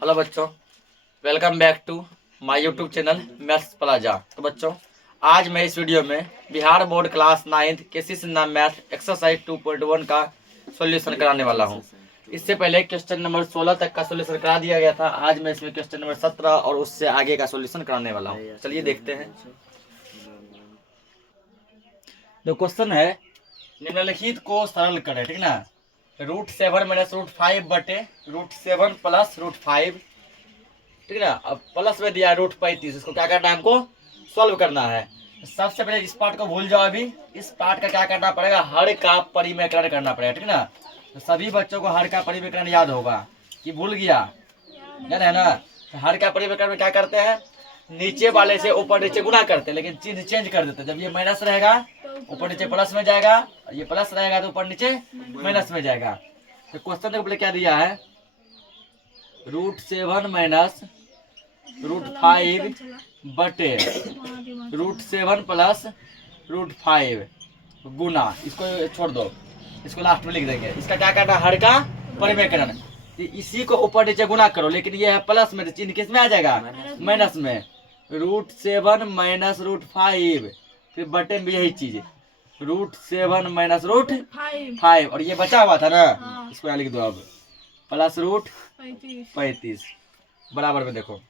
Hello बच्चों, welcome back to my YouTube channel Maths Plaza. तो बच्चों, आज मैं इस वीडियो में Bihar board class 9th K C Sinha math exercise 2.1 का सॉल्यूशन कराने वाला हूं। इससे पहले क्वेश्चन नंबर 16 तक का सॉल्यूशन करा दिया गया था। आज मैं इसमें क्वेश्चन नंबर 17 और उससे आगे का सॉल्यूशन कराने वाला हूँ। चलिए देखते हैं। जो क्वेश्चन है, निम्नलिखित को सरल करें, ठीक ना। √7 माइनस √5 बटे √7 प्लस √5, ठीक ना। अब प्लस में दिया √35, इसको क्या करना है, हमको सॉल्व करना है। सबसे पहले इस पार्ट को भूल जाओ। अभी इस पार्ट का क्या करना पड़ेगा, हर का परिमेकरण करना पड़ेगा, ठीक ना। तो सभी बच्चों को हर का परिमेकरण याद होगा कि भूल गया, याद है ना। तो हर का परिमेकरण में क्या करते हैं, नीचे वाले से ऊपर नीचे गुना करते हैं, लेकिन चिन्ह चेंज कर देते हैं। जब ये माइनस रहेगा ऊपर नीचे प्लस में जाएगा, और ये प्लस रहेगा तो ऊपर नीचे माइनस में जाएगा। तो क्वेश्चन देखो क्या दिया है, √7 माइनस √5 बटे √7 प्लस √5 गुना, इसको छोड़ दो, इसको लास्ट में लिख देंगे। इसका क्या करना है, हर का परिमेकरण। इसी को ऊपर नीचे गुना करो, लेकिन ये है प्लस में, तो चिन्ह किस में आ जाएगा, माइनस में। √7 माइनस √5, फिर बटे में यही चीज, √7 माइनस √5, और ये बचा हुआ था ना, इसको यहाँ लिख दो अब, प्लस √35 बराबर में। देखो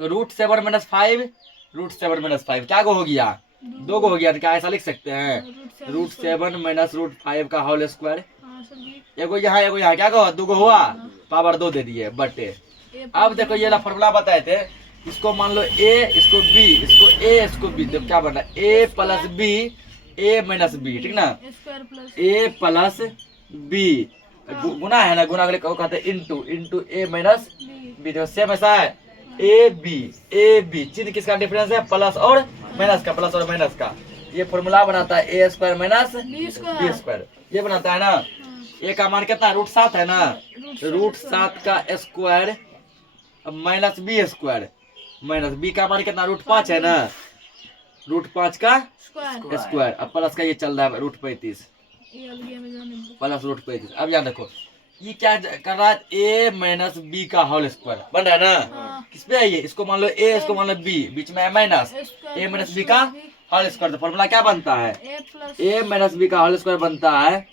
तो √7 माइनस 5, √7 माइनस 5 क्या को हो गया, 2 को हो गया। तो क्या ऐसा लिख सकते हैं, √7 माइनस √5 का होल स्क्वायर। एगो यहाँ क्या को 2 को हुआ, पावर 2 दे दिए बटे। अब देखो ये फॉर्मूला बताए थे, इसको मान लो a, इसको b, इसको a, इसको b, तो क्या बना, a plus b, a minus b, ठीक ना। a प्लस b गुना है ना, गुना कहते हैं इंटू a माइनस b। देखो सेम ऐसा है, a b चिन्ह किसका डिफरेंस है, प्लस और माइनस का, प्लस और माइनस का। ये फॉर्मूला बनाता है a² माइनस b², ये बनाता है ना। a का मान कितना, √7 है ना, √7 का square minus b², minus b का मान कितना, √5 है ना, √5 का स्क्वायर, अब प्लस का ये चल रहा है √35 प्लस √35। अब याद रखो ये क्या कर रहा है, a माइनस b का होल स्क्वायर बन रहा है ना। किस पे है ये, इसको मान लो a, इसको मान लो b, बीच में है माइनस, a माइनस b का होल स्क्वायर। तो फॉर्मूला क्या बनता है, a माइनस b का होल स्क्वायर बनता है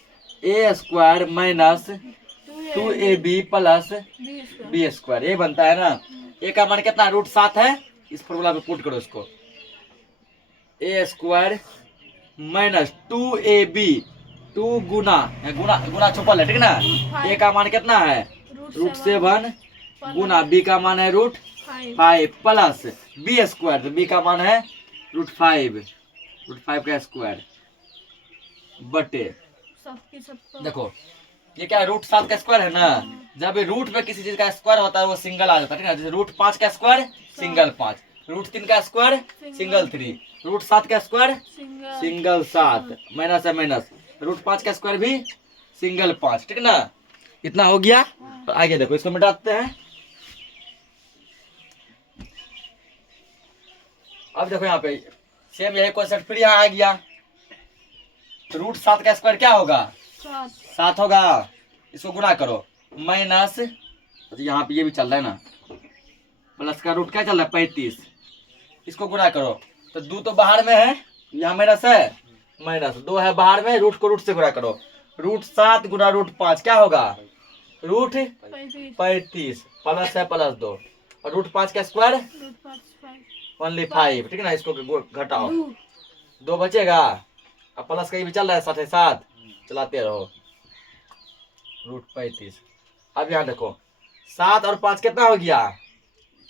a² minus 2ab plus b², ये बनता है ना। a का मान कितना, √7 है, इस फॉर्मूला में पुट करो इसको, a² माइनस 2ab, 2 गुना गुना छुपल है, ठीक ना। a का मान कितना है, √7 गुना b का मान है √5 प्लस b², तो b का मान है √5 का स्क्वायर बटे। देखो ये क्या है, √7 का स्क्वायर है ना। जब रूट में किसी चीज का स्क्वायर होता है वो सिंगल आ जाता है, ठीक है। जैसे √5 का स्क्वायर सिंगल 5, √3 का स्क्वायर सिंगल 3, √7 का स्क्वायर सिंगल 7, माइनस है माइनस, √5 का स्क्वायर भी सिंगल 5, ठीक ना। इतना हो गया। तो आगे देखो, इसको मिटाते हैं। अब देखो यहाँ पे सेम यही कॉन्सेप्ट फिर यहाँ आ गया। √7 का स्क्वायर क्या होगा, 7 होगा, इसको गुना करो, माइनस, यहाँ पे ये भी चल रहा है ना, प्लस का रूट क्या चल रहा है 35, इसको गुना करो, तो 2 तो बाहर में है, यहाँ माइनस है, माइनस 2 है बाहर में, रूट को रूट से गुना करो, √7 गुना √5 क्या होगा, √35 प्लस है प्लस 2, और √5 का स्क्वायर ओनली 5, ठीक है ना। इसको घटाओ, 2 बचेगा, अब प्लस का ये भी चल रहा है, 7 चलाते रहो, √35। अब यहाँ देखो 7 और 5 कितना हो गया,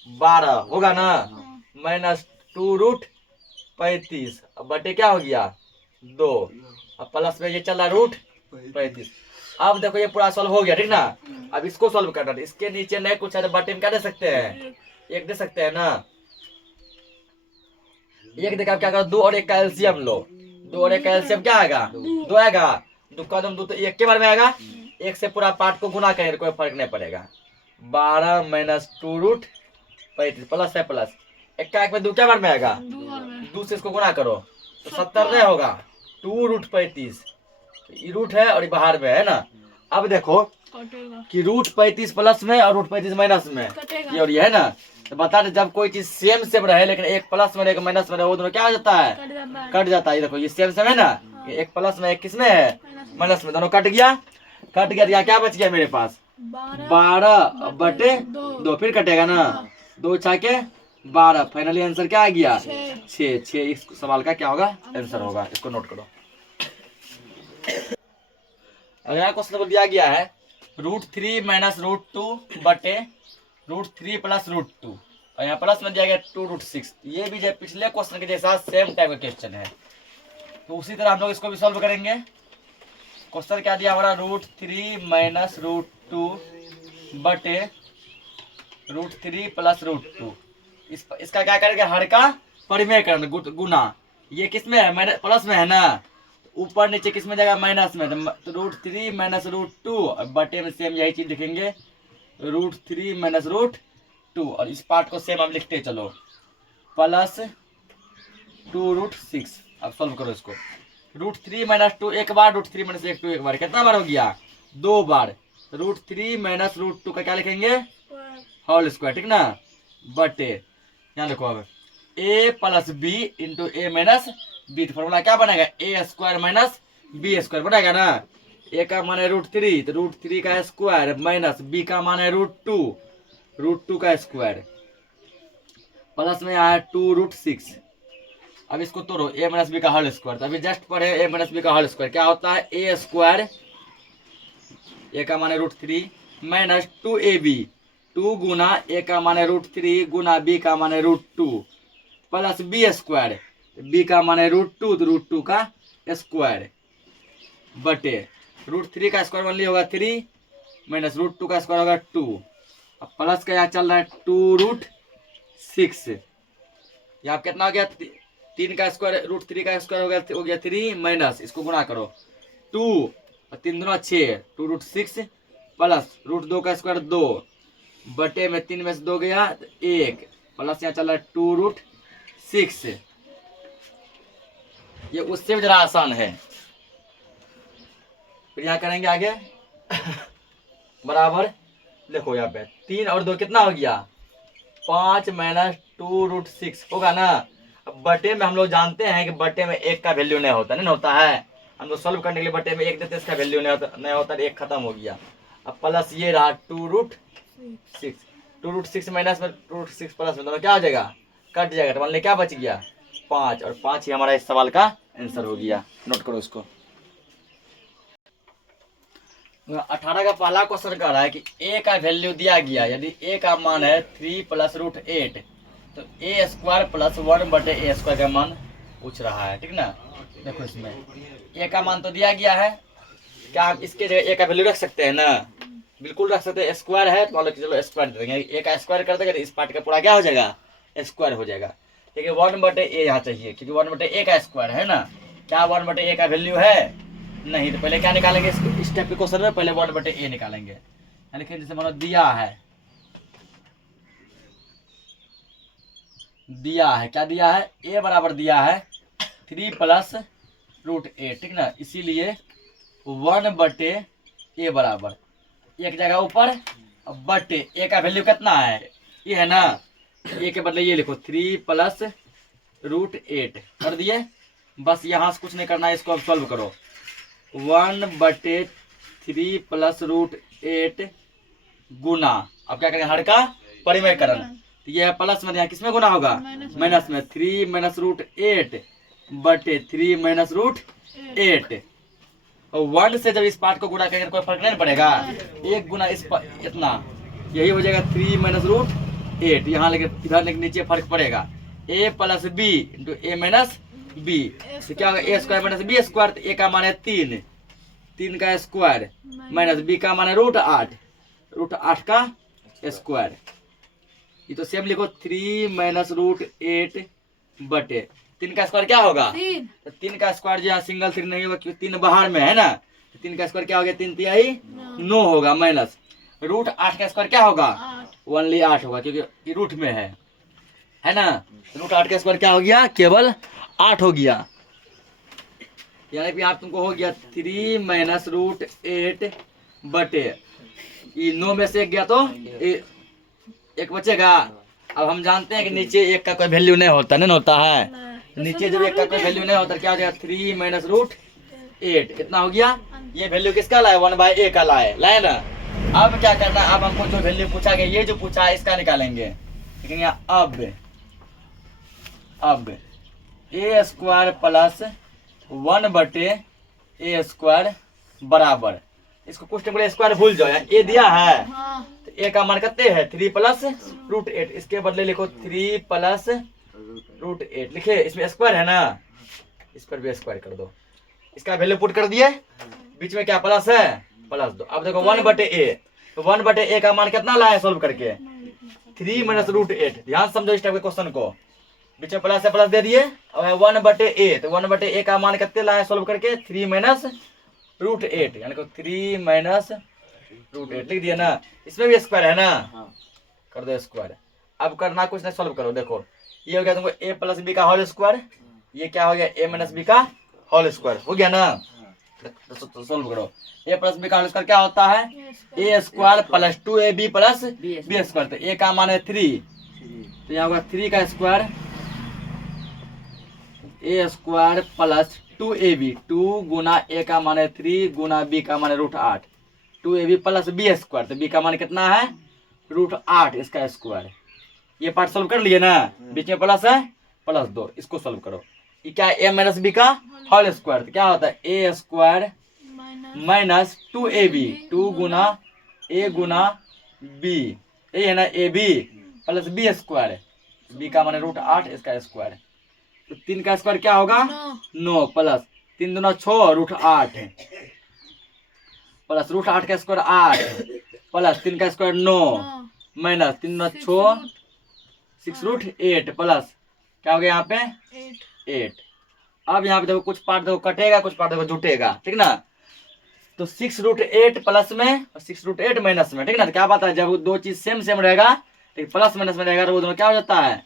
12 होगा ना, माइनस 2 √35, अब बटे क्या हो गया 2, अब प्लस में ये चल रहा है √35। अब देखो ये पूरा सॉल्व हो गया, ठीक ना। अब इसको सॉल्व करना है, इसके नीचे नहीं कुछ है तो बटे में क्या दे सकते हैं, 1 दे सकते हैं ना। 1 देखा क्या करो, 2 और 1 का एलसीएम लो, 2 और 1 का एलसीएम क्या आएगा, 2 आएगा, 2 का 2 तो 1 के बार में आएगा, 1 से पूरा पार्ट को गुना करें, कोई फर्क नहीं पड़ेगा। 12 माइनस 2 √35 प्लस है प्लस, 1 का 1 में 2 क्या बार में आएगा, 2 से इसको गुना करो तो 70 नहीं होगा, 2 √35, ये रूट है और ये बाहर में है ना। अब देखो कटेगा। कि रूट 35 प्लस में और रूट 35 माइनस में, कटेगा। ये और ये है ना। तो बता दे जब कोई चीज सेम सेम रहे लेकिन एक प्लस में एक माइनस में रहे वो दोनों क्या हो जाता है, कट जाता है। कट जाता है। ये देखो ये सेम सेम है ना, ये एक प्लस में एक किसमें है, माइनस में, दोनों कट गया। कट गया तो यहाँ क्या बच गया मेरे पास, 12 बटे 2, फिर कटेगा ना, 2 छाके 12, फाइनली आंसर क्या आ गया, 6। इस सवाल का क्या होगा, आंसर होगा। इसको नोट करो। अगला क्वेश्चन को दिया गया है √3 माइनस √2 बटे √3 प्लस √2, और यहाँ प्लस में दिया गया 2√6। ये भी जो पिछले क्वेश्चन के जैसा सेम टाइप का क्वेश्चन है, तो उसी तरह हम लोग इसको भी सॉल्व करेंगे। क्वेश्चन क्या दिया हमारा, √3 माइनस √2 बटे √3 प्लस √2। इसका क्या करेंगे, हर का परिमेयकरण गुना। ये किस में है, प्लस में है ना, ऊपर नीचे किस में जाएगा, माइनस में। तो √3 माइनस √2 और बटे में सेम यही चीज लिखेंगे, √3 माइनस √2, और इस पार्ट को सेम हम लिखते चलो, प्लस 2√6। अब सॉल्व करो इसको। √3 माइनस 2 एक बार, √3 माइनस 2 एक बार, कितना बार हो गया, 2 बार। √3 माइनस √2 का क्या लिखेंगे, होल स्क्वायर, ठीक ना, बटे यहाँ देखो अब a plus B into A minus b. तो फॉर्मूला क्या बनेगा, a square minus B square बनेगा ना। a का मान है √3, तो √3 का स्क्वायर माइनस b का मान है √2 का स्क्वायर, प्लस में यहाँ है 2√6। अब इसको तोड़ो, a माइनस बी का होल स्क्वायर। तो अभी जस्ट पढ़े a माइनस बी का होल स्क्वायर क्या होता है, a स्क्वायर, a का मान है √3 माइनस 2ab, 2 गुना a का मान है √3 गुना b का मान है √2 प्लस बी स्क्वायर, b का मान है √2 तो √2 का स्क्वायर बटे √3 का स्क्वायर मान लिया होगा 3 माइनस √2 का स्क्वायर होगा 2। अब प्लस का यहाँ चल रहा है 2√6। यहाँ कितना हो गया, 3 का स्क्वायर, √3 का स्क्वायर हो गया 3 माइनस, इसको गुणा करो 2 और 3 दूना 6, 2√6 प्लस √2 का स्क्वायर 2 बटे में 3 में से 2 गया 1, प्लस यहाँ चल रहा है 2√6। ये उससे भी जरा आसान है। फिर यहाँ करेंगे आगे बराबर, देखो यहाँ पे 3 और 2 कितना हो गया, 5 माइनस 2√6 होगा ना। अब बटे में हम लोग जानते हैं कि बटे में 1 का वैल्यू नहीं होता, नहीं होता है। हम लोग सॉल्व करने के लिए बटे में 1 देते, इसका वैल्यू नहीं होता, 1 खत्म हो गया। अब प्लस ये रहा 2√6, 2√6 माइनस में √6 प्लस में दोनों क्या हो जाएगा, कट जाएगा। तो मान लिया क्या बच गया, 5, और 5 ही हमारा इस सवाल का आंसर हो गया। नोट करो इसको। 18 का पहला क्वेश्चन कह रहा है कि a का वैल्यू दिया गया, यदि a का मान है 3 प्लस √8, तो a स्क्वायर प्लस 1 बटे a स्क्वायर का मान पूछ रहा है, ठीक ना। देखो इसमें a का मान तो दिया गया है, क्या हम इसके जगह a का वैल्यू रख सकते हैं ना, बिल्कुल रख सकते हैं। स्क्वायर है तो मान लो चलो स्क्वायर दे देंगे, a का स्क्वायर कर देंगे तो इस पार्ट का पूरा क्या हो जाएगा, स्क्वायर हो जाएगा। ठीक है, 1 बटे a यहाँ चाहिए क्योंकि 1 बटे a का स्क्वायर है ना। क्या 1 बटे a का वैल्यू है, नहीं। तो पहले क्या निकालेंगे, इस स्टेप के क्वेश्चन में पहले 1 बटे a निकालेंगे। लेकिन जैसे मानो दिया है क्या दिया है, a बराबर दिया है 3 प्लस √8, ठीक ना। इसीलिए 1 बटे a बराबर, एक जगह ऊपर बटे a का वैल्यू कितना है, ये है ना, a के बदले ये लिखो 3 प्लस √8 कर दिए। बस यहाँ से कुछ नहीं करना है, इसको अब सॉल्व करो। 1 बटे 3 प्लस √8 गुना, अब क्या करेंगे, हर का परिमेयकरण। तो ये है प्लस में, यहाँ किसमें गुना होगा, माइनस में। 3 माइनस √8 बटे 3 माइनस √8, और 1 से जब इस पार्ट को गुणा करेंगे कोई फर्क नहीं पड़ेगा, एक गुना इस इतना, यही हो जाएगा 3 माइनस √8। यहाँ लेकिन इधर लेकिन नीचे फर्क पड़ेगा, a plus B into A minus b. तो क्या होगा, a square minus B square, तो a का मान है 3 का स्क्वायर माइनस b का मान है √8 का स्क्वायर। ये तो सेम लिखो 3 माइनस √8 बटे 3 का स्क्वायर क्या होगा, तो 3 का स्क्वायर जो है सिंगल 3 नहीं होगा क्योंकि 3 बाहर में है ना। तो 3 का स्क्वायर क्या हो गया, 3 तिहाई 9 होगा, माइनस √8 का स्क्वायर क्या होगा, ओनली 8 होगा क्योंकि ये रूट में है ना। √8 का स्क्वायर क्या हो गया, केवल 8 हो गया। यानी कि आप तुमको हो गया 3 माइनस √8 बटे ये 9 में से 1 गया तो एक बचेगा। अब हम जानते हैं कि नीचे 1 का कोई वैल्यू नहीं होता, नहीं होता है। नीचे जब 1 का कोई वैल्यू नहीं होता क्या हो जाएगा, 3 माइनस रूट 8 कितना हो गया। ये वैल्यू किसका लाए, 1/a का लाए ना। अब क्या करना है, अब हमको जो वैल्यू पूछा गया, ये जो पूछा है इसका निकालेंगे। लेकिन यहाँ अब a square plus 1/a square बराबर, इसको क्वेश्चन में स्क्वायर भूल जाओ, ए दिया है तो ए का मान कितने है 3 प्लस रूट 8, इसके बदले लिखो 3 प्लस रूट 8 लिखे, इसमें स्क्वायर है ना, इस पर भी स्क्वायर कर दो। इसका वैल्यू पुट कर दिए, बीच में क्या प्लस है, प्लस 2। अब देखो 1/a, तो 1/a का मान कितना लाया सोल्व करके 3 माइनस रूट 8। ध्यान समझो इस टाइप के क्वेश्चन को, बीच में प्लस है प्लस दे दिए। अब 1/a, तो 1/a का मान कितने लाया सोल्व करके 3 माइनस रूट 8, यानी कि 3 माइनस रूट 8 लिख दिया ना। इसमें भी स्क्वायर है ना, कर दो स्क्वायर। अब करना कुछ नहीं, सोल्व करो। देखो ये हो गया तुमको a प्लस बी का होल स्क्वायर, ये क्या हो गया a माइनस बी का होल स्क्वायर हो गया ना। तो सोल्व करो, a प्लस बी का होल स्क्वायर क्या होता है, a square plus 2ab plus b square. तो a का मान है 3, तो यहाँ होगा 3 का square a square plus 2ab, 2 गुना a का मान है 3 गुना b का मान है root 8, 2ab plus b square, तो b का मान कितना है रूट 8 इसका स्क्वायर। ये पार्ट सोल्व कर लिए ना, बीच में प्लस है प्लस 2, इसको सोल्व करो। ये क्या है a माइनस b का होल स्क्वायर, तो क्या होता है a स्क्वायर माइनस 2ab, 2 गुना a गुना b, ये है ना ab plus b square, b का मान है रूट 8 इसका स्क्वायर। तो 3 का स्क्वायर क्या होगा 9 प्लस 3 दूना 6 रूट 8 प्लस रूट 8 का स्क्वायर 8 प्लस 3 का स्क्वायर 9 माइनस 3 दूना 6 रूट 8 प्लस क्या हो गया यहाँ पे 8। अब यहाँ पे देखो कुछ पार्ट देखो कटेगा, कुछ पार्ट देखो जुटेगा, ठीक ना। तो 6 रूट 8 प्लस में और 6 रूट 8 माइनस में, ठीक ना। तो क्या बात है, जब दो चीज सेम सेम रहेगा, प्लस माइनस में रहेगा तो वो दोनों क्या हो जाता है,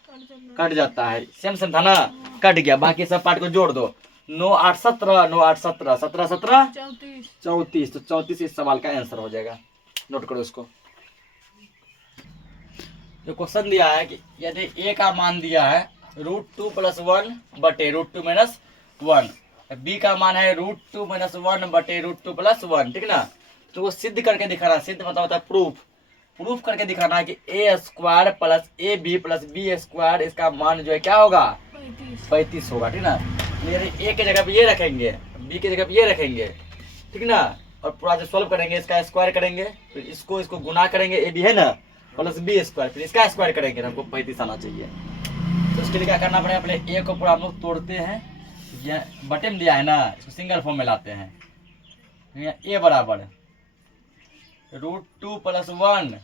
कट जाता है। सेम सेम था ना, कट गया, बाकी सब पार्ट को जोड़ दो। 9 8 17, 9 8 17, 17 17 34, तो 34 इस सवाल का आंसर हो जाएगा। नोट करो इसको। जो क्वेश्चन दिया है कि यदि a का मान दिया है √2 + 1 बटे √2 माइनस 1, b का मान है √2 माइनस 1 बटे √2 प्लस 1, ठीक ना। तो वो सिद्ध करके दिखाना, सिद्ध मतलब होता है प्रूफ करके दिखाना है कि a square plus ab plus b square इसका मान जो है क्या होगा 35 होगा, ठीक ना। यदि a की जगह पे ये रखेंगे, b की जगह पे ये रखेंगे, ठीक ना, और पूरा जो सोल्व करेंगे इसका स्क्वायर करेंगे, फिर इसको गुना करेंगे, ab है ना प्लस b स्क्वायर, फिर इसका स्क्वायर करेंगे, हमको 35 आना चाहिए। तो उसके लिए क्या करना पड़ेगा, अपने a को पूरा हम लोग तोड़ते हैं, ये बटे में दिया है ना, इसको सिंगल फॉर्म में लाते हैं। a बराबर √2 + 1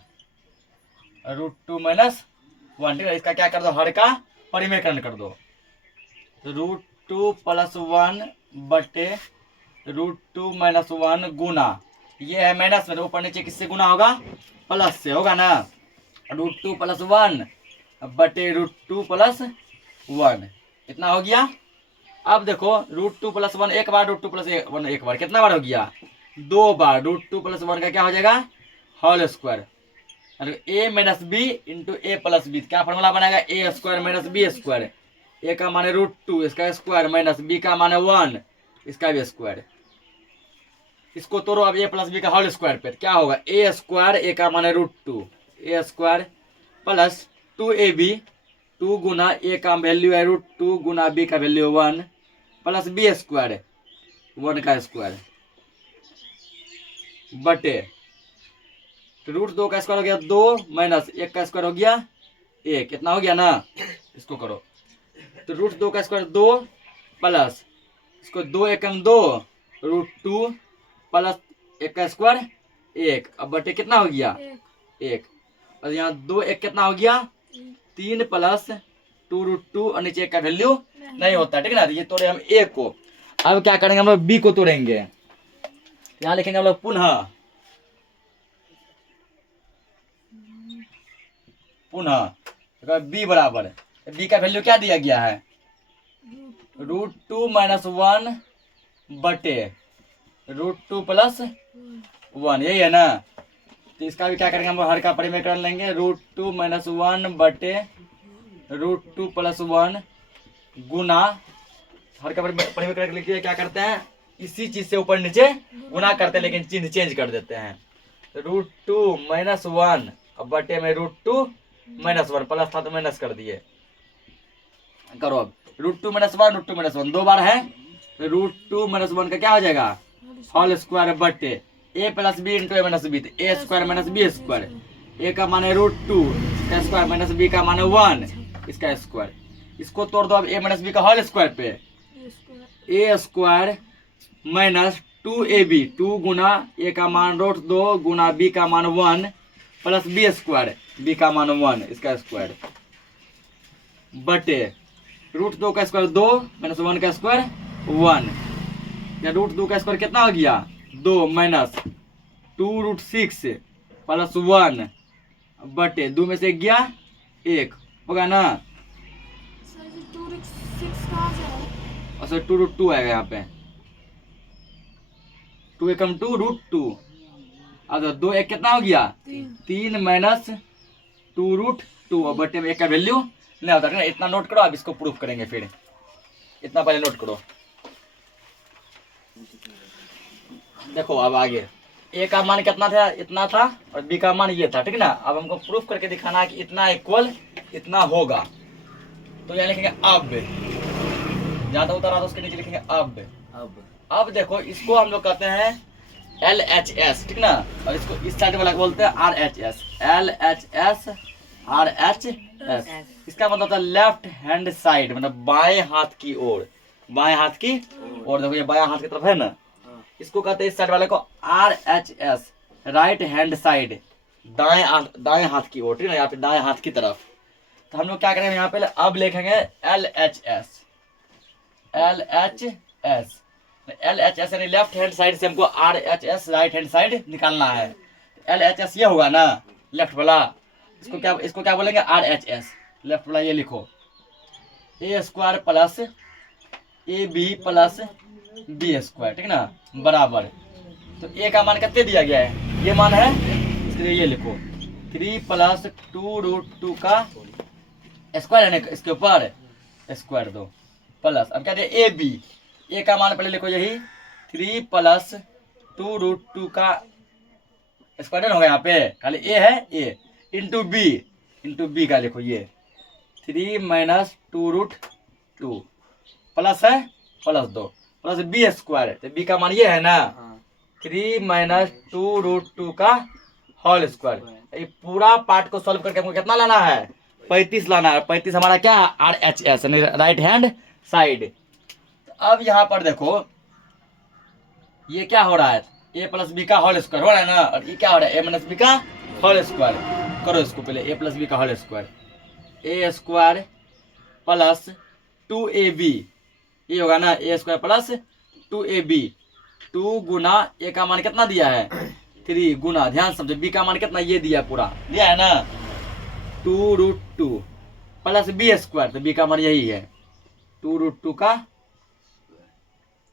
√2 माइनस 1, ठीक है। इसका क्या कर दो, हर का परिमेयकरण कर दो। √2 + 1 बटे √2 माइनस 1 गुना, ये है माइनस में, ऊपर नीचे किससे गुना होगा, प्लस से होगा ना। √2 + 1 बटे √2 + 1 इतना हो गया। अब देखो √2 + 1 एक बार, √2 + 1 एक बार, कितना बार हो गया 2 बार। √2 + 1 का क्या हो जाएगा whole square, a minus b into a plus b, क्या फॉर्मूला बनाएगा a square minus b square. a का मान है √2 इसका स्क्वायर माइनस b का मान है 1 इसका भी स्क्वायर। इसको तोड़ो अब a प्लस b का होल स्क्वायर पे, क्या होगा a स्क्वायर, a का मान है √2 a स्क्वायर प्लस 2ab, 2 गुना a का वैल्यू है √2 गुना b का वैल्यू 1 प्लस b स्क्वायर 1 का स्क्वायर बटे √2 का स्क्वायर हो गया 2 माइनस 1 का स्क्वायर हो गया 1, कितना हो गया ना। इसको करो तो √2 का स्क्वायर 2 प्लस इसको 2 एकम 2 √2 प्लस 1 का स्क्वायर 1, अब बटे कितना हो गया 1, और यहाँ 2 1 कितना हो गया 3 प्लस 2 √2 और नीचे 1 का वैल्यू नहीं होता, ठीक ना। ये तोड़े हम a को। अब क्या करेंगे हम लोग b को तोड़ेंगे, यहाँ लिखेंगे हम लोग पुनः b बराबर, b का वैल्यू क्या दिया गया है √2 माइनस 1 बटे √2 + 1, यही है ना। तो इसका भी क्या करेंगे हम हर का परिमेय लेंगे √2 - 1 बटे √2 + 1 गुना हर का परिमेय करके लिखिए क्या करते हैं इसी चीज से ऊपर नीचे गुना करते हैं लेकिन चिन्ह चेंज कर देते हैं। √2 - 1 बटे में √2 - 1 प्लस था तो माइनस कर दिए। करो अब √2 - 1 √2 - 1 दो बार है तो √2 - 1 का क्या हो जाएगा होल स्क्वायर बटे a + b × a - b तो a square - b square a का मान है √2 इसका स्क्वायर माइनस b का मान है 1 इसका स्क्वायर। इसको तोड़ दो अब a - b का होल स्क्वायर पे a स्क्वायर माइनस 2ab 2 गुना a का मान √2 गुना b का मान 1 प्लस b स्क्वायर b का मान 1 इसका स्क्वायर बटे √2 का स्क्वायर 2 - 1 का स्क्वायर 1 या √2 का स्क्वायर कितना हो गया 2 माइनस 2√6 प्लस 1 बटे 2 में से गया 1 होगा ना और सर 2√2 आएगा यहाँ पे 2 एकम 2 √2 अब 2 1 कितना हो गया 3 माइनस 2√2 और बटे में 1 का वैल्यू नहीं होता है। इतना नोट करो अब इसको प्रूफ करेंगे फिर इतना पहले नोट करो। देखो अब आगे a का मान कितना था इतना था और b का मान ये था ठीक ना। अब हमको प्रूफ करके दिखाना है कि इतना इक्वल इतना होगा तो यहाँ लिखेंगे अब ज्यादा उतारा तो उसके नीचे लिखेंगे अब देखो इसको हम लोग कहते हैं LHS ठीक ना और इसको इस साइड वाला बोलते हैं RHS LHS RHS इसका मतलब होता है लेफ्ट हैंड साइड मतलब बाएं हाथ की ओर देखो ये बाएं हाथ की तरफ है ना इसको कहते हैं इस साइड वाले को RHS राइट हैंड साइड दाएं हाथ की ओर ठीक ना यहाँ पे दाएं हाथ की तरफ। तो हम लोग क्या करेंगे यहाँ पे अब लिखेंगे LHS यानी लेफ्ट हैंड साइड से हमको RHS राइट हैंड साइड निकालना है। LHS ये होगा ना लेफ्ट वाला इसको क्या बोलेंगे RHS लेफ्ट वाला ये लिखो a square plus ab plus b square ठीक ना बराबर तो a का मान कितने दिया गया है ये मान है इसलिए ये लिखो 3 + 2√2 का स्क्वायर है ना इसके ऊपर स्क्वायर दो प्लस अब क्या दिया ab a का मान पहले लिखो यही 3 + 2√2 का स्क्वायर होगा यहाँ पे खाली a है a इंटू b का लिखो ये 3 - 2√2 प्लस है प्लस 2 प्लस b स्क्वायर तो b का मान ये है ना 3 - 2√2 का होल स्क्वायर। ये पूरा पार्ट को सॉल्व करके हमको कितना लाना है 35 लाना है। 35 हमारा क्या है RHS यानी राइट हैंड साइड। अब यहाँ पर देखो ये क्या हो रहा है a + b का होल स्क्वायर हो रहा है ना और ये क्या हो रहा है a - b का होल स्क्वायर। करो इसको पहले a + b का whole square a square plus 2ab ये होगा ना a स्क्वायर प्लस 2ab 2 गुना a का मान कितना दिया है 3 गुना ध्यान समझो b का मान कितना ये दिया पूरा दिया है ना 2√2 प्लस b स्क्वायर तो b का मान यही है 2√2 का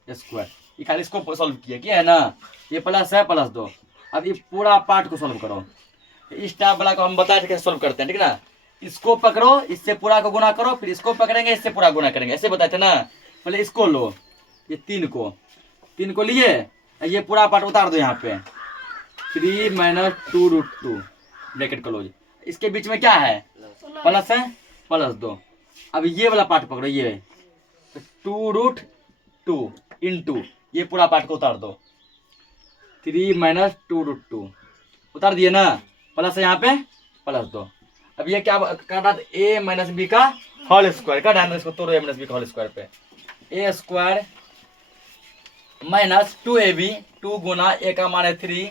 स्क्वायर। ये खाली इसको सॉल्व किया है ना ये प्लस है प्लस 2। अब ये पूरा पार्ट को सॉल्व करो इस टाइप वाला को हम बताए थे कैसे सॉल्व करते हैं ठीक ना। इसको पकड़ो इससे पूरा को गुना करो फिर इसको पकड़ेंगे इससे पूरा गुना करेंगे ऐसे बताए थे ना। पहले इसको लो ये 3 को लिए ये पूरा पार्ट उतार दो यहाँ पे 3 - 2√2 ब्रैकेट क्लोज इसके बीच में क्या है प्लस है प्लस 2। अब ये वाला पार्ट पकड़ो ये 2√2 इंटू ये पूरा पार्ट को उतार दो 3 - 2√2 उतार दिए ना प्लस है यहाँ पे प्लस 2। अब ये क्या कर रहा था a - b का होल स्क्वायर का ध्यान इसको तोड़ो a - b का होल स्क्वायर पे a स्क्वायर माइनस 2ab 2 गुना a का मान है 3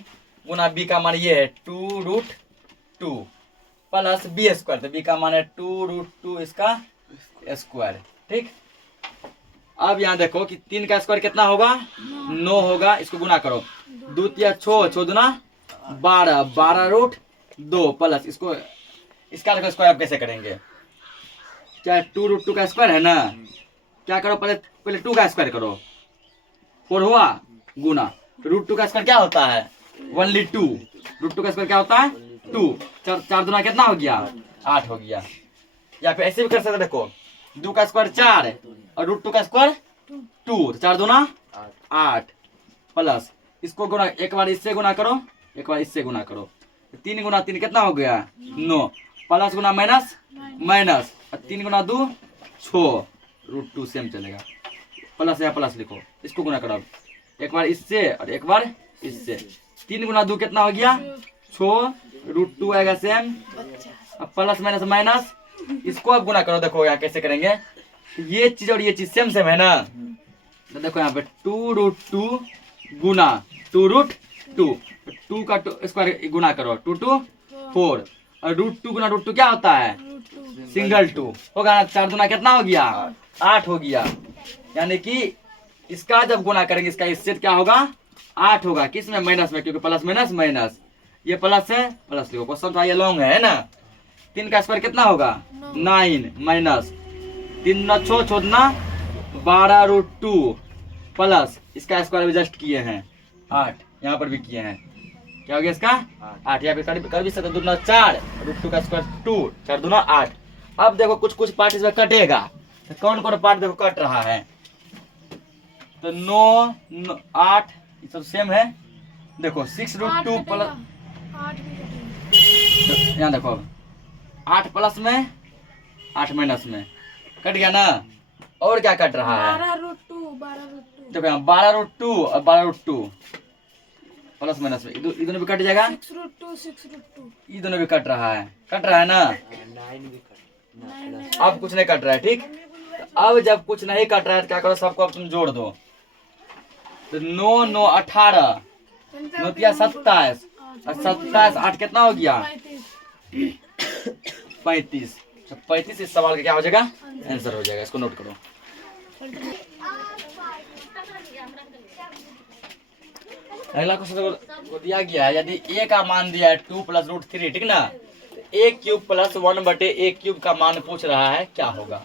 गुना b का मान ये है 2√2 प्लस b स्क्वायर तो b का मान है 2√2 इसका स्क्वायर ठीक। अब यहाँ देखो कि 3 का स्क्वायर कितना होगा 9 होगा इसको गुना करो 2 × 6 6 दूना 12 12√2 प्लस इसको इसका देखो स्क्वायर आप कैसे करेंगे क्या 2√2 का स्क्वायर है ना क्या करो पहले 2 का स्क्वायर करो 4 हुआ गुना √2 का स्क्वायर क्या होता है ओनली 2। रूट 2 का स्क्वायर क्या होता है 2। 4 दूना कितना हो गया 8 हो गया। या फिर ऐसे भी कर सकते, देखो 2 का स्क्वायर 4 और रूट 2 का स्क्वायर 2, 4 दूना 8 प्लस इसको गुना, एक बार इससे गुना करो, एक बार इससे गुना करो, 3 गुना 3 कितना हो गया 9, प्लस गुना माइनस माइनस, 3 गुना 2 6, रूट 2 सेम चलेगा, प्लस या प्लस लिखो, इसको गुना करो, एक बार इससे और एक बार इससे, 3 गुना 2 कितना हो गया 6, रूट 2 आएगा सेम, अब प्लस माइनस माइनस, इसको अब गुना करो। देखो यहाँ कैसे करेंगे, ये चीज और ये चीज सेम सेम है ना, तो देखो यहाँ पे 2 रूट 2 गुना 2 रूट 2, 2 का स्क्वायर गुना करो 2 2 4, और रूट 2 गुना रूट 2 क्या होता है सिंगल 2 होगा ना, 4 गुना कितना हो गया 8 हो गया। यानी कि इसका जब गुना करेंगे इसका इससे क्या होगा 8 होगा, किस में माइनस में, क्योंकि प्लस माइनस माइनस, ये प्लस है प्लस लिखो, क्वेश्चन था ये लॉन्ग है ना। 3 का स्क्वायर कितना होगा 9 माइनस 3 गुना 6 6 गुना 12 रूट 2 प्लस इसका स्क्वायर भी जस्ट किए हैं 8, यहाँ पर भी किए हैं, क्या हो गया इसका 8, यहाँ पे कर भी सकते, 2 गुना 4 रूट 2 का स्क्वायर 2, 4 दूना 8। अब देखो कुछ कुछ पार्ट इसमें कटेगा, तो कौन कौन पार्ट देखो कट रहा है, तो 9 8 ये सब सेम है। देखो 6 रूट 2 प्लस, यहाँ देखो 8 प्लस में 8 माइनस में कट गया ना, और क्या कट रहा है 12 रूट 2 देखो यहाँ 12 रूट 2 और 12 रूट 2 प्लस माइनस में, ये दोनों भी कट जाएगा, 6 रूट 2 ये दोनों भी कट रहा है ना। अब कुछ नहीं कट रहा है, ठीक। तो अब जब कुछ नहीं कट रहा है तो क्या करो, सबको अब तुम जोड़ दो, तो 9 9 18 9 तिया 27 और 27 8 कितना हो गया 35। तो 35 इस सवाल का क्या हो जाएगा आंसर हो जाएगा, इसको नोट करो। अगला क्वेश्चन को दिया गया है, यदि a का मान दिया है 2 प्लस रूट 3, ठीक ना, a क्यूब प्लस 1 बटे a क्यूब का मान पूछ रहा है, क्या होगा।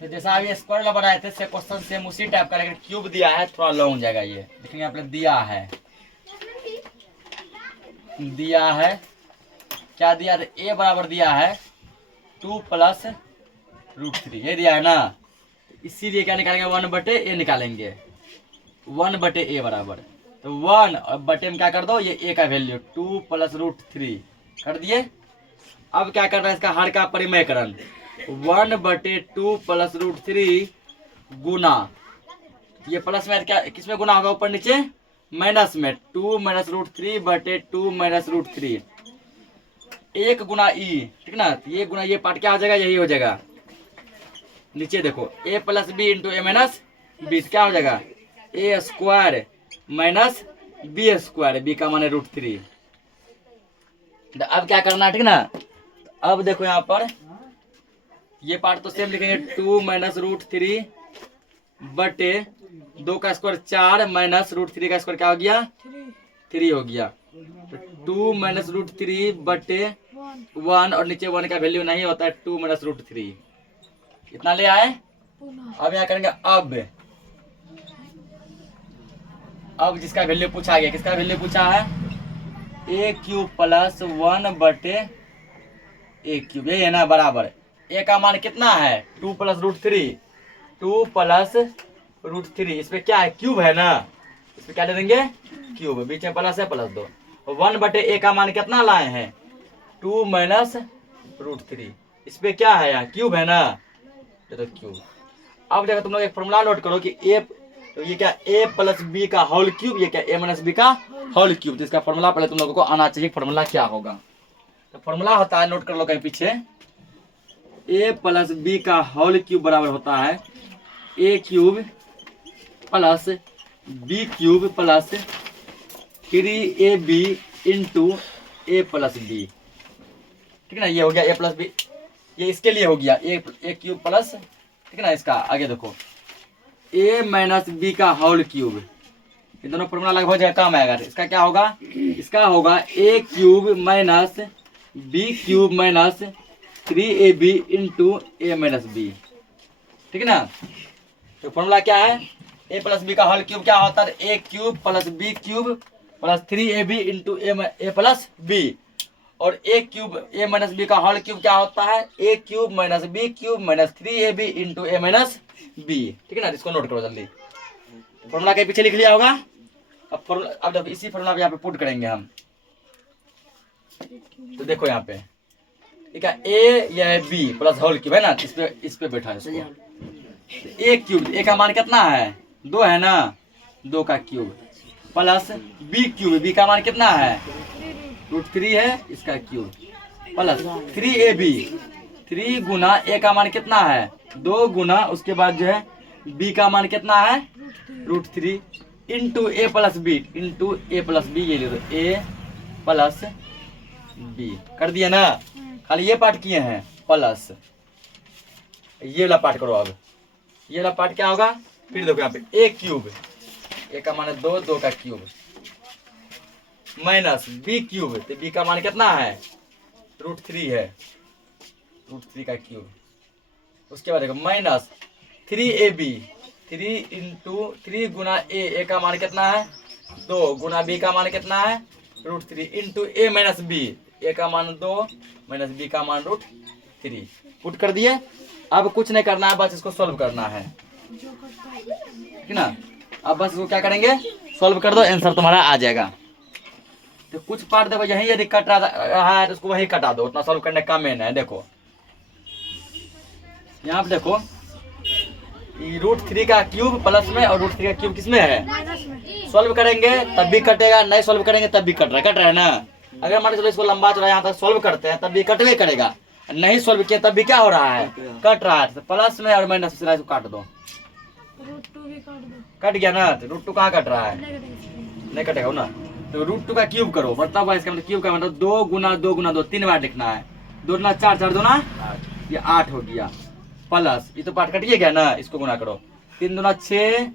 तो जैसा अभी स्क्वायर वाला बनाए थे क्वेश्चन सेम उसी टाइप का, लेकिन क्यूब दिया है थोड़ा लॉन्ग हो जाएगा ये, लेकिन यहाँ पे दिया है क्या दिया है, a बराबर दिया है 2 प्लस रूट 3, ये दिया है ना, इसीलिए क्या निकालेंगे 1 बटे a निकालेंगे, 1 बटे a बराबर, तो 1 और बटे में क्या कर दो, ये a का वैल्यू 2 प्लस रूट 3 कर दिए। अब क्या करना है, इसका हर का परिमयकरण, 1 बटे 2 प्लस रूट 3 गुना, ये प्लस में क्या किसमें गुना होगा ऊपर नीचे माइनस में, 2 माइनस रूट 3 बटे 2 माइनस रूट 3, 1 गुना ई, ठीक ना, ये गुना ये पार्ट क्या हो जाएगा, यही हो जाएगा। नीचे देखो a plus B into A minus B, क्या हो जाएगा A square minus B square, B का मान है रूट 3। तो अब क्या करना है, ठीक ना, अब देखो यहाँ पर ये पार्ट तो सेम लिखेंगे, 2 माइनस रूट 3 बटे 2 का स्क्वायर 4 माइनस रूट 3 का स्क्वायर क्या हो गया 3 हो गया, तो 2 माइनस रूट 3 बटे 1 और नीचे 1 का वैल्यू नहीं होता है, 2 माइनस रूट 3 इतना ले आए। अब यहाँ करेंगे, अब जिसका वैल्यू पूछा गया, किसका वैल्यू पूछा है a क्यूब प्लस 1 बटे a क्यूब, ये है ना बराबर, a का मान कितना है 2 प्लस रूट 3, 2 प्लस रूट 3, इसमें क्या है क्यूब है ना, इसमें क्या दे देंगे क्यूब, बीच में प्लस है प्लस 2, 1 बटे a का मान कितना लाए हैं 2 माइनस रूट 3, इसमें क्या है यहाँ क्यूब है ना, तो क्यूब। अब देखो तुम लोग एक फॉर्मूला नोट करो कि a, तो ये क्या a प्लस बी का होल क्यूब, ये क्या a माइनस बी का होल क्यूब, तो इसका फॉर्मूला पहले तुम लोगों को आना चाहिए, फॉर्मूला क्या होगा। तो फॉर्मूला होता है, नोट कर लो कहीं पीछे, a प्लस बी का होल क्यूब बराबर होता है a cube plus B cube plus 3ab into a plus b, ठीक है ना, ये हो गया a प्लस बी, ये इसके लिए हो गया a क्यूब प्लस, ठीक है ना, इसका आगे देखो a माइनस बी का होल क्यूब, ये दोनों फॉर्मूला लगभग जगह काम आएगा, इसका क्या होगा, इसका होगा a cube minus B cube minus 3ab into a minus B, ठीक है ना। तो फॉर्मूला क्या है, a प्लस बी का होल क्यूब क्या होता है a cube plus B cube plus 3ab into A plus B, और A cube A minus B का होल क्यूब क्या होता है, A cube minus B cube minus 3ab into A minus B. ठीक है ना, इसको नोट करो जल्दी। फॉर्मूला के पीछे लिख लिया होगा। अब फॉर्मूला, अब देखो इसी फॉर्मूला पे यहाँ पे पुट करेंगे हम। तो देखो यहाँ पे ठीक है, ए या बी प्लस होल क्यूब है ना, इस पे बैठा है इसको। ए क्यूब, ए का मान कितना है 2 है ना, 2 का cube plus B cube, b का मान कितना है √3 है, इसका क्यूब प्लस 3ab, 3 गुना ए का मान कितना है 2 गुना, उसके बाद जो है बी का मान कितना है √3 into A plus B, into A plus B, ये ले दो ए प्लस बी, कर दिया ना। खाली ये पार्ट किए हैं, प्लस ये वाला पार्ट करो। अब ये वाला पार्ट क्या होगा, फिर देखो यहाँ पे ए क्यूब, ए का मान है 2, 2 का क्यूब माइनस बी क्यूब, तो बी का मान कितना है √3 है, √3 का क्यूब। उसके बाद देखो माइनस 3ab, 3 इंटू 3 गुना ए का मान कितना है 2 गुना बी का मान कितना है √3 इंटू ए माइनस बी, ए का मान 2 माइनस बी का मान √3। पुट कर दिए। अब कुछ नहीं करना है, बस इसको सॉल्व करना है, ठीक ना। अब बस इसको क्या करेंगे, सॉल्व कर दो, आंसर तुम्हारा आ जाएगा। तो कुछ पार्ट देखो यही यदि कट रहा है तो उसको वही कटा दो, उतना सॉल्व करने का मेन है। देखो यहाँ पे देखो √3 का क्यूब प्लस में और √3 का क्यूब किसमें है, सॉल्व करेंगे तब भी कटेगा, नहीं सॉल्व करेंगे तब भी कट रहा है ना। अगर मान चलो इसको लंबा चौड़ा यहाँ तक सॉल्व करते हैं तब भी कटवे करेगा, नहीं सॉल्व किया तब भी क्या हो रहा है कट रहा है। तो प्लस में और माइनस में इसको काट दो, √2 भी काट दो, कट गया ना। तो √2 कहाँ कट रहा है, नहीं कटेगा ना। तो √2 का क्यूब करो, मतलब इसका मतलब क्यूब का मतलब 2 गुना 2 गुना 2 3 बार लिखना है, 2 गुना 4, 4 2 8, ये 8 हो गया प्लस ये तो पार्ट कटिए गया ना, इसको गुना करो 3 दूना 6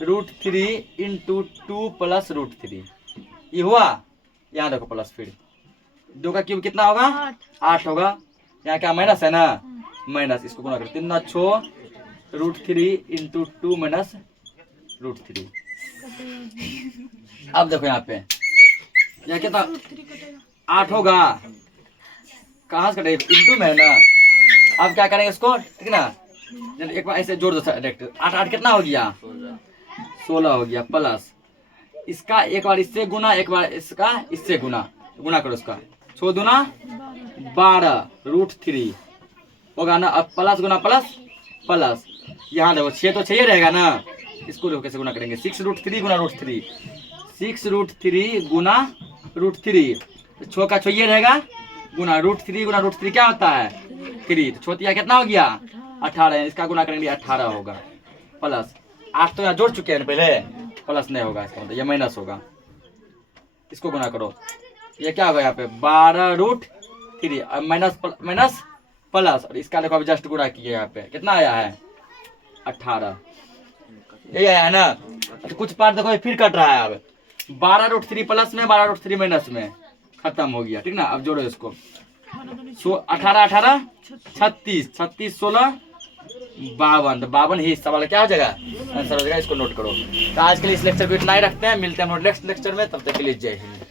√3 इंटू 2 प्लस √3, ये हुआ। यहाँ देखो प्लस, फिर 2 का क्यूब कितना होगा 8 होगा, यहाँ क्या माइनस है ना, माइनस, इसको गुना करो 3 दूना 6 √3 इंटू 2 माइनस √3। अब देखो यहाँ पे यहाँ कितना 8 होगा, कहाँ से कटेगा इंटू में है ना। अब क्या करेंगे इसको, ठीक ना, एक बार ऐसे जोड़ दो डायरेक्ट, 8 8 कितना हो गया 16 हो गया प्लस इसका एक बार इससे गुना, एक बार इसका इससे गुना, गुना करो इसका 6 दूना 12 √3 होगा ना। अब प्लस गुना प्लस प्लस, यहाँ देखो 6 तो 6 रहेगा ना, इसको देखो कैसे गुना करेंगे 6 √3 गुना √3, 6 √3 गुना √3, 6 का 6 ये रहेगा गुना √3 गुना √3 क्या होता है 3, तो छोटिया कितना हो गया 18, इसका गुना करेंगे 18 होगा प्लस 8 तो यहाँ जोड़ चुके हैं पहले, प्लस नहीं होगा, इसका मतलब ये माइनस होगा, इसको गुना करो, ये क्या होगा यहाँ पे 12 √3 माइनस माइनस प्लस, और इसका देखो अभी जस्ट गुना किया, यहाँ पे कितना आया है 18, यही आया है ना। तो कुछ पार्ट देखो फिर कट रहा है, अब 12 √3 प्लस में 12 √3 माइनस में, खत्म हो गया, ठीक ना। अब जोड़ो इसको 18 18 36 36 16 52, तो 52 ही हिस्सा वाला क्या हो जाएगा आंसर हो जाएगा, इसको नोट करो। तो आज के लिए इस लेक्चर को इतना ही रखते हैं, मिलते हैं हम नेक्स्ट लेक्चर में, तब तक के लिए जय हिंद।